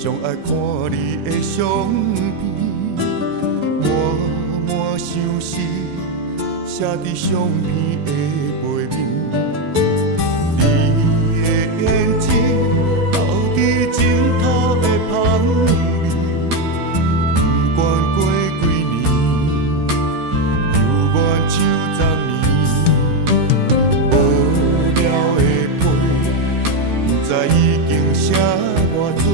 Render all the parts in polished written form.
上爱看你的相片，满满相思写伫相片的背面。你的眼睛留伫镜头的香味，不管过几年，犹原像昨年。无聊的批，不知已经写偌多。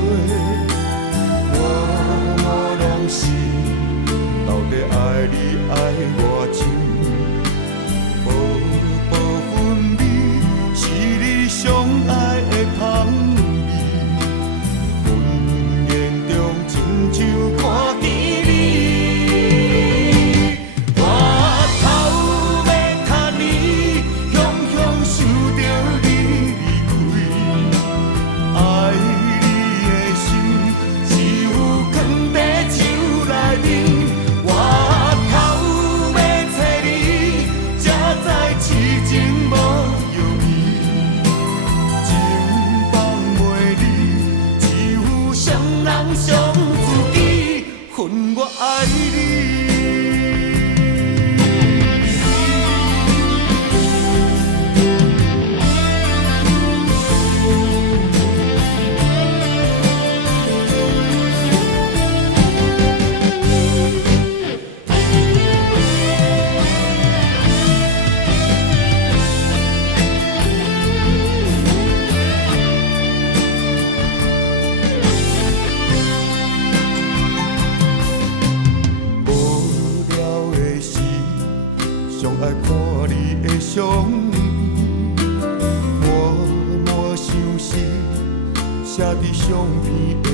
是，到底爱你爱偌深？薄薄分美，是你上爱的香味。婚宴中亲像看见你，我头要卡你，雄雄想着你离开，爱你的心只有藏在手。我头要找你，才知痴情无容易。情放袂离，只有双人相知己，恨我爱你。上爱看你的相片，满满相思写伫相片的